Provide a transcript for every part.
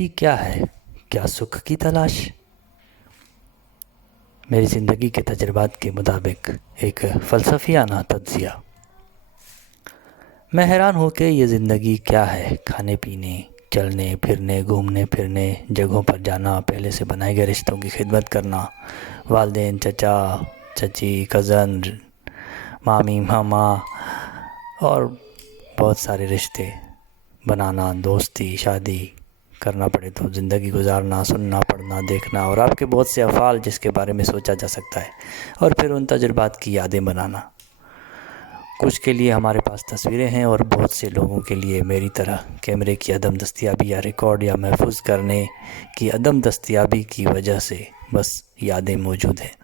خوشی کیا ہے؟ کیا سکھ کی تلاش؟ میری زندگی کے تجربات کے مطابق ایک فلسفیانہ تجزیہ۔ میں حیران ہوں کہ یہ زندگی کیا ہے؟ کھانے پینے، چلنے پھرنے، گھومنے پھرنے، جگہوں پر جانا، پہلے سے بنائے گئے رشتوں کی خدمت کرنا، والدین، چچا چچی، کزن، مامی ماما اور بہت سارے رشتے بنانا، دوستی، شادی کرنا پڑے تو زندگی گزارنا، سننا پڑھنا، دیکھنا، اور آپ کے بہت سے افعال جس کے بارے میں سوچا جا سکتا ہے، اور پھر ان تجربات کی یادیں بنانا۔ کچھ کے لیے ہمارے پاس تصویریں ہیں اور بہت سے لوگوں کے لیے میری طرح کیمرے کی عدم دستیابی یا ریکارڈ یا محفوظ کرنے کی عدم دستیابی کی وجہ سے بس یادیں موجود ہیں۔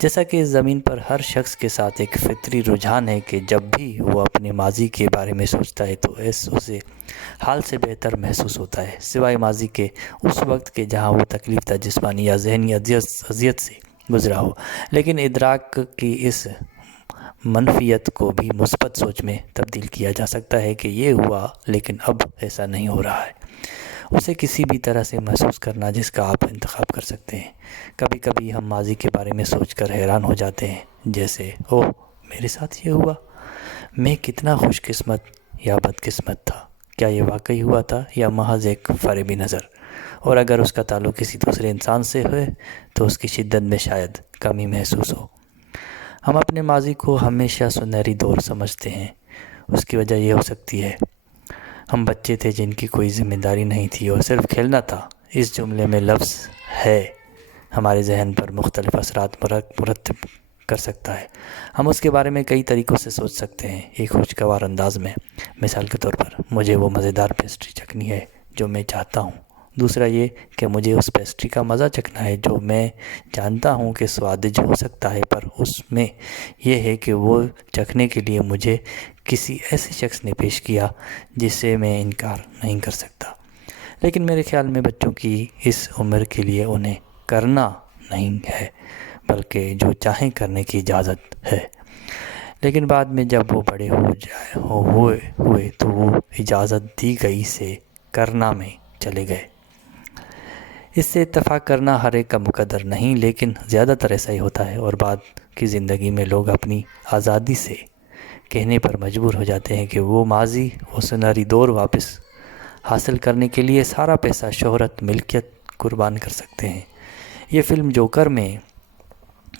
جیسا کہ اس زمین پر ہر شخص کے ساتھ ایک فطری رجحان ہے کہ جب بھی وہ اپنے ماضی کے بارے میں سوچتا ہے تو اسے حال سے بہتر محسوس ہوتا ہے، سوائے ماضی کے اس وقت کے جہاں وہ تکلیف دہ جسمانی یا ذہنی اذیت سے گزرا ہو۔ لیکن ادراک کی اس منفیت کو بھی مثبت سوچ میں تبدیل کیا جا سکتا ہے کہ یہ ہوا لیکن اب ایسا نہیں ہو رہا ہے، اسے کسی بھی طرح سے محسوس کرنا جس کا آپ انتخاب کر سکتے ہیں۔ کبھی کبھی ہم ماضی کے بارے میں سوچ کر حیران ہو جاتے ہیں، جیسے اوہ میرے ساتھ یہ ہوا، میں کتنا خوش قسمت یا بد قسمت تھا، کیا یہ واقعی ہوا تھا یا محض ایک فریبی نظر؟ اور اگر اس کا تعلق کسی دوسرے انسان سے ہوئے تو اس کی شدت میں شاید کمی محسوس ہو۔ ہم اپنے ماضی کو ہمیشہ سنہری دور سمجھتے ہیں۔ اس کی وجہ یہ ہو سکتی ہے ہم بچے تھے جن کی کوئی ذمہ داری نہیں تھی اور صرف کھیلنا تھا۔ اس جملے میں لفظ ہے ہمارے ذہن پر مختلف اثرات مرتب کر سکتا ہے۔ ہم اس کے بارے میں کئی طریقوں سے سوچ سکتے ہیں، ایک خوشگوار انداز میں، مثال کے طور پر مجھے وہ مزیدار پیسٹری چکھنی ہے جو میں چاہتا ہوں۔ دوسرا یہ کہ مجھے اس پیسٹری کا مزہ چکھنا ہے جو میں جانتا ہوں کہ سوادج ہو سکتا ہے، پر اس میں یہ ہے کہ وہ چکھنے کے لیے مجھے کسی ایسے شخص نے پیش کیا جس سے میں انکار نہیں کر سکتا۔ لیکن میرے خیال میں بچوں کی اس عمر کے لیے انہیں کرنا نہیں ہے بلکہ جو چاہیں کرنے کی اجازت ہے، لیکن بعد میں جب وہ بڑے ہوئے تو وہ اجازت دی گئی سے کرنا میں چلے گئے۔ اس سے اتفاق کرنا ہر ایک کا مقدر نہیں، لیکن زیادہ تر ایسا ہی ہوتا ہے، اور بعد کی زندگی میں لوگ اپنی آزادی سے کہنے پر مجبور ہو جاتے ہیں کہ وہ ماضی و سنہری دور واپس حاصل کرنے کے لیے سارا پیسہ، شہرت، ملکیت قربان کر سکتے ہیں۔ یہ فلم جوکر میں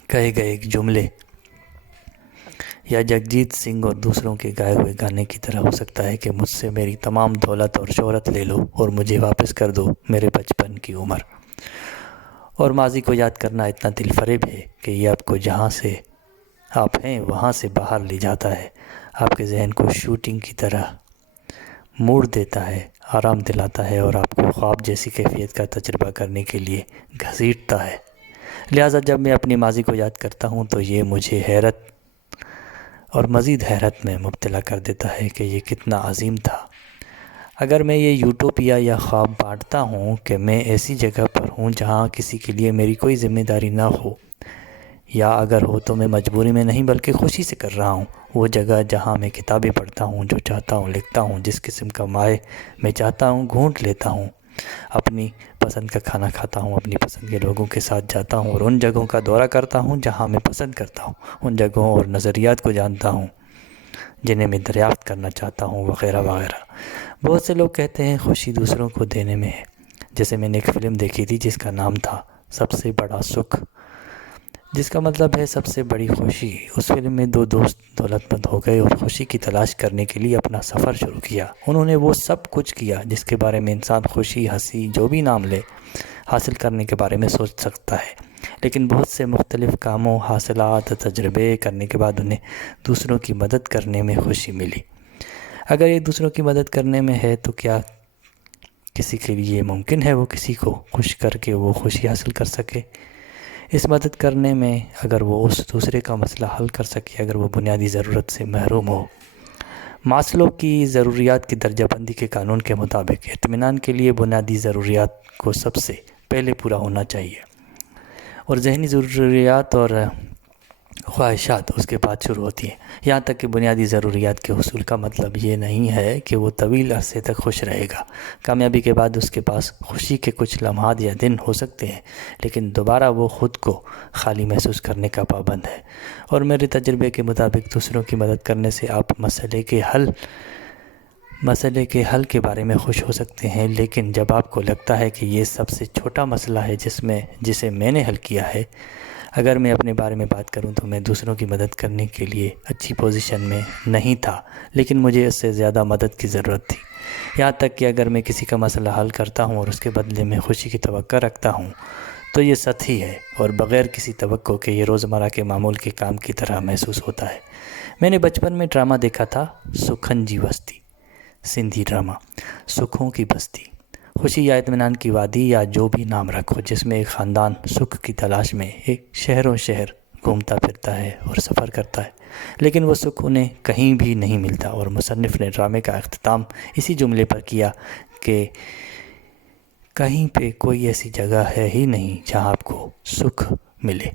کہے گئے ایک جملے یا جگجیت سنگھ اور دوسروں کے گائے ہوئے گانے کی طرح ہو سکتا ہے کہ مجھ سے میری تمام دولت اور شہرت لے لو اور مجھے واپس کر دو میرے بچپن کی عمر۔ اور ماضی کو یاد کرنا اتنا دل فریب ہے کہ یہ آپ کو جہاں سے آپ ہیں وہاں سے باہر لے جاتا ہے، آپ کے ذہن کو شوٹنگ کی طرح موڑ دیتا ہے، آرام دلاتا ہے اور آپ کو خواب جیسی کیفیت کا تجربہ کرنے کے لیے گھسیٹتا ہے۔ لہٰذا جب میں اپنی ماضی کو یاد کرتا ہوں تو یہ مجھے حیرت اور مزید حیرت میں مبتلا کر دیتا ہے کہ یہ کتنا عظیم تھا۔ اگر میں یہ یوٹوپیا یا خواب بانٹتا ہوں کہ میں ایسی جگہ پر ہوں جہاں کسی کے لیے میری کوئی ذمہ داری نہ ہو، یا اگر ہو تو میں مجبوری میں نہیں بلکہ خوشی سے کر رہا ہوں، وہ جگہ جہاں میں کتابیں پڑھتا ہوں، جو چاہتا ہوں لکھتا ہوں، جس قسم کا مائع میں چاہتا ہوں گھونٹ لیتا ہوں، اپنی پسند کا کھانا کھاتا ہوں، اپنی پسند کے لوگوں کے ساتھ جاتا ہوں اور ان جگہوں کا دورہ کرتا ہوں جہاں میں پسند کرتا ہوں، ان جگہوں اور نظریات کو جانتا ہوں جنہیں میں دریافت کرنا چاہتا ہوں، وغیرہ وغیرہ۔ بہت سے لوگ کہتے ہیں خوشی دوسروں کو دینے میں ہے۔ جیسے میں نے ایک فلم دیکھی تھی جس کا نام تھا سب سے بڑا سکھ، جس کا مطلب ہے سب سے بڑی خوشی۔ اس فلم میں دو دوست دولت مند ہو گئے اور خوشی کی تلاش کرنے کے لیے اپنا سفر شروع کیا۔ انہوں نے وہ سب کچھ کیا جس کے بارے میں انسان خوشی، ہنسی، جو بھی نام لے، حاصل کرنے کے بارے میں سوچ سکتا ہے، لیکن بہت سے مختلف کاموں، حاصلات، تجربے کرنے کے بعد انہیں دوسروں کی مدد کرنے میں خوشی ملی۔ اگر یہ دوسروں کی مدد کرنے میں ہے تو کیا کسی کے لیے ممکن ہے وہ کسی کو خوش کر کے وہ خوشی حاصل کر سکے؟ اس مدد کرنے میں اگر وہ اس دوسرے کا مسئلہ حل کر سکے، اگر وہ بنیادی ضرورت سے محروم ہو۔ ماسلو کی ضروریات کی درجہ بندی کے قانون کے مطابق اطمینان کے لیے بنیادی ضروریات کو سب سے پہلے پورا ہونا چاہیے، اور ذہنی ضروریات اور خواہشات اس کے بعد شروع ہوتی ہیں، یہاں تک کہ بنیادی ضروریات کے حصول کا مطلب یہ نہیں ہے کہ وہ طویل عرصے تک خوش رہے گا۔ کامیابی کے بعد اس کے پاس خوشی کے کچھ لمحات یا دن ہو سکتے ہیں، لیکن دوبارہ وہ خود کو خالی محسوس کرنے کا پابند ہے۔ اور میرے تجربے کے مطابق دوسروں کی مدد کرنے سے آپ مسئلے کے حل کے بارے میں خوش ہو سکتے ہیں، لیکن جب آپ کو لگتا ہے کہ یہ سب سے چھوٹا مسئلہ ہے جسے میں نے حل کیا ہے۔ اگر میں اپنے بارے میں بات کروں تو میں دوسروں کی مدد کرنے کے لیے اچھی پوزیشن میں نہیں تھا، لیکن مجھے اس سے زیادہ مدد کی ضرورت تھی۔ یہاں تک کہ اگر میں کسی کا مسئلہ حل کرتا ہوں اور اس کے بدلے میں خوشی کی توقع رکھتا ہوں تو یہ سطحی ہے اور بغیر کسی توقع کے یہ روزمرہ کے معمول کے کام کی طرح محسوس ہوتا ہے۔ میں نے بچپن میں ڈرامہ دیکھا تھا، سکھنجی بستی، سندھی ڈرامہ، سکھوں کی بستی، خوشی یا اطمینان کی وادی، یا جو بھی نام رکھو، جس میں ایک خاندان سکھ کی تلاش میں ایک شہر گھومتا پھرتا ہے اور سفر کرتا ہے، لیکن وہ سکھ انہیں کہیں بھی نہیں ملتا۔ اور مصنف نے ڈرامے کا اختتام اسی جملے پر کیا کہ کہیں پہ کوئی ایسی جگہ ہے ہی نہیں جہاں آپ کو سکھ ملے۔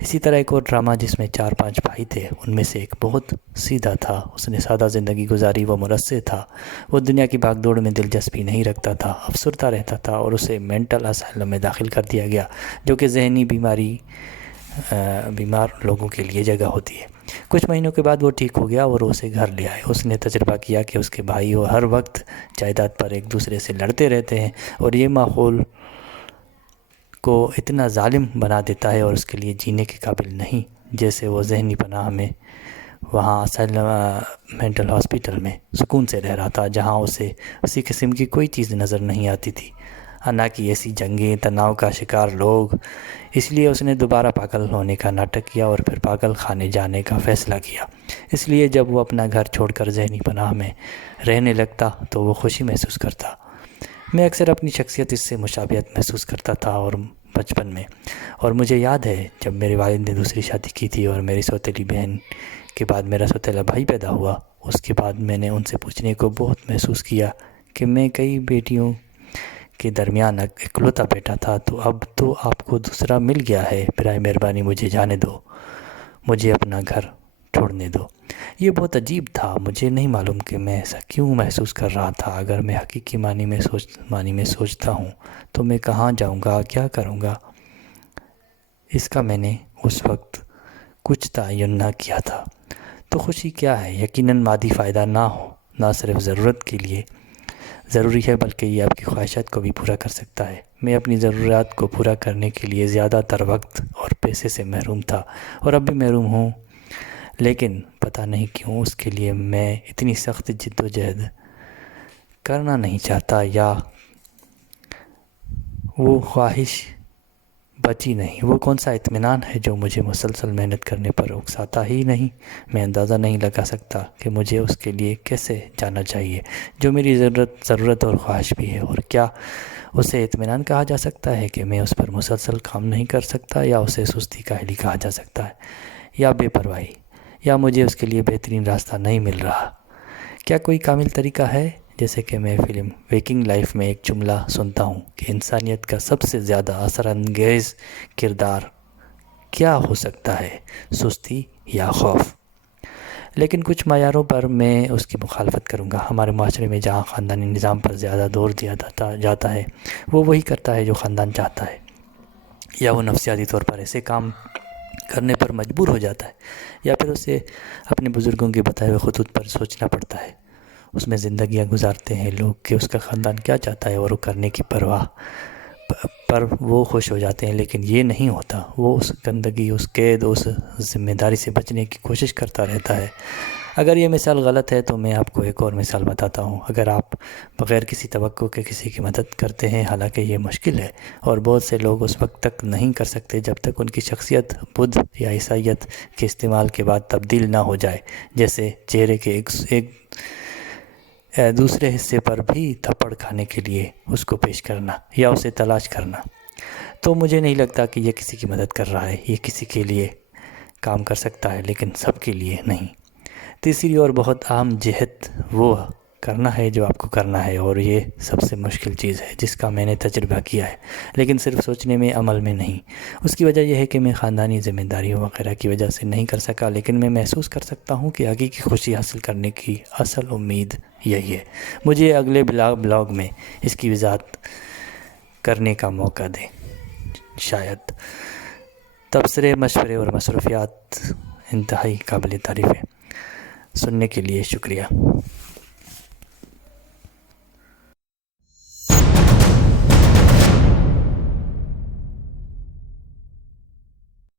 اسی طرح ایک اور ڈرامہ جس میں 4-5 بھائی تھے، ان میں سے ایک بہت سیدھا تھا، اس نے سادہ زندگی گزاری، وہ مرصع تھا، وہ دنیا کی بھاگ دوڑ میں دلچسپی نہیں رکھتا تھا، افسردہ رہتا تھا اور اسے مینٹل اسائلم میں داخل کر دیا گیا، جو کہ ذہنی بیمار لوگوں کے لیے جگہ ہوتی ہے۔ کچھ مہینوں کے بعد وہ ٹھیک ہو گیا اور اسے گھر لے آئے۔ اس نے تجربہ کیا کہ اس کے بھائی ہر وقت جائیداد پر ایک دوسرے سے لڑتے رہتے ہیں اور یہ ماحول کو اتنا ظالم بنا دیتا ہے اور اس کے لیے جینے کے قابل نہیں، جیسے وہ ذہنی پناہ میں وہاں مینٹل ہاسپٹل میں سکون سے رہ رہا تھا، جہاں اسے اسی قسم کی کوئی چیز نظر نہیں آتی تھی، نہ کہ ایسی جنگیں، تناؤ کا شکار لوگ۔ اس لیے اس نے دوبارہ پاگل ہونے کا ناٹک کیا اور پھر پاگل خانے جانے کا فیصلہ کیا۔ اس لیے جب وہ اپنا گھر چھوڑ کر ذہنی پناہ میں رہنے لگتا تو وہ خوشی محسوس کرتا۔ میں اکثر اپنی شخصیت اس سے مشابہت محسوس کرتا تھا اور بچپن میں، اور مجھے یاد ہے جب میرے والد نے دوسری شادی کی تھی اور میری سوتیلی بہن کے بعد میرا سوتیلا بھائی پیدا ہوا، اس کے بعد میں نے ان سے پوچھنے کو بہت محسوس کیا کہ میں کئی بیٹیوں کے درمیان اکلوتا بیٹا تھا، تو اب تو آپ کو دوسرا مل گیا ہے، برائے مہربانی مجھے جانے دو، مجھے اپنا گھر چھوڑنے دو۔ یہ بہت عجیب تھا، مجھے نہیں معلوم کہ میں ایسا کیوں محسوس کر رہا تھا۔ اگر میں حقیقی معنی میں سوچتا ہوں تو میں کہاں جاؤں گا، کیا کروں گا، اس کا میں نے اس وقت کچھ تعین نہ کیا تھا۔ تو خوشی کیا ہے؟ یقیناً مادی فائدہ نہ صرف ضرورت کے لیے ضروری ہے، بلکہ یہ آپ کی خواہشات کو بھی پورا کر سکتا ہے۔ میں اپنی ضروریات کو پورا کرنے کے لیے زیادہ تر وقت اور پیسے سے محروم تھا اور اب بھی محروم ہوں، لیکن پتہ نہیں کیوں اس کے لیے میں اتنی سخت جد و جہد کرنا نہیں چاہتا، یا وہ خواہش بچی نہیں۔ وہ کون سا اطمینان ہے جو مجھے مسلسل محنت کرنے پر اکساتا ہی نہیں؟ میں اندازہ نہیں لگا سکتا کہ مجھے اس کے لیے کیسے جانا چاہیے جو میری ضرورت اور خواہش بھی ہے، اور کیا اسے اطمینان کہا جا سکتا ہے کہ میں اس پر مسلسل کام نہیں کر سکتا، یا اسے سستی کاہلی کہا جا سکتا ہے، یا بے پرواہی، یا مجھے اس کے لیے بہترین راستہ نہیں مل رہا؟ کیا کوئی کامل طریقہ ہے؟ جیسے کہ میں فلم ویکنگ لائف میں ایک جملہ سنتا ہوں کہ انسانیت کا سب سے زیادہ اثر انگیز کردار کیا ہو سکتا ہے، سستی یا خوف؟ لیکن کچھ معیاروں پر میں اس کی مخالفت کروں گا۔ ہمارے معاشرے میں جہاں خاندانی نظام پر زیادہ زور دیا جاتا ہے، وہ وہی کرتا ہے جو خاندان چاہتا ہے، یا وہ نفسیاتی طور پر ایسے کام کرنے پر مجبور ہو جاتا ہے، یا پھر اسے اپنے بزرگوں کے بتائے ہوئے خطوط پر سوچنا پڑتا ہے۔ اس میں زندگیاں گزارتے ہیں لوگ کہ اس کا خاندان کیا چاہتا ہے، اور وہ کرنے کی پرواہ پر وہ خوش ہو جاتے ہیں، لیکن یہ نہیں ہوتا۔ وہ اس گندگی، اس قید، اس ذمہ داری سے بچنے کی کوشش کرتا رہتا ہے۔ اگر یہ مثال غلط ہے تو میں آپ کو ایک اور مثال بتاتا ہوں۔ اگر آپ بغیر کسی توقع کے کسی کی مدد کرتے ہیں، حالانکہ یہ مشکل ہے اور بہت سے لوگ اس وقت تک نہیں کر سکتے جب تک ان کی شخصیت بدھ یا عیسائیت کے استعمال کے بعد تبدیل نہ ہو جائے، جیسے چہرے کے ایک دوسرے حصے پر بھی تھپڑ کھانے کے لیے اس کو پیش کرنا یا اسے تلاش کرنا، تو مجھے نہیں لگتا کہ یہ کسی کی مدد کر رہا ہے۔ یہ کسی کے لیے کام کر سکتا ہے لیکن سب کے لیے نہیں۔ تیسری اور بہت عام جہت وہ کرنا ہے جو آپ کو کرنا ہے، اور یہ سب سے مشکل چیز ہے جس کا میں نے تجربہ کیا ہے، لیکن صرف سوچنے میں، عمل میں نہیں۔ اس کی وجہ یہ ہے کہ میں خاندانی ذمہ داریوں وغیرہ کی وجہ سے نہیں کر سکا، لیکن میں محسوس کر سکتا ہوں کہ آگے کی خوشی حاصل کرنے کی اصل امید یہی ہے۔ مجھے اگلے بلاگ میں اس کی وضاحت کرنے کا موقع دیں۔ شاید تبصرے، مشورے اور مصروفیات انتہائی قابل تعریف ہے۔ سننے کے لیے شکریہ۔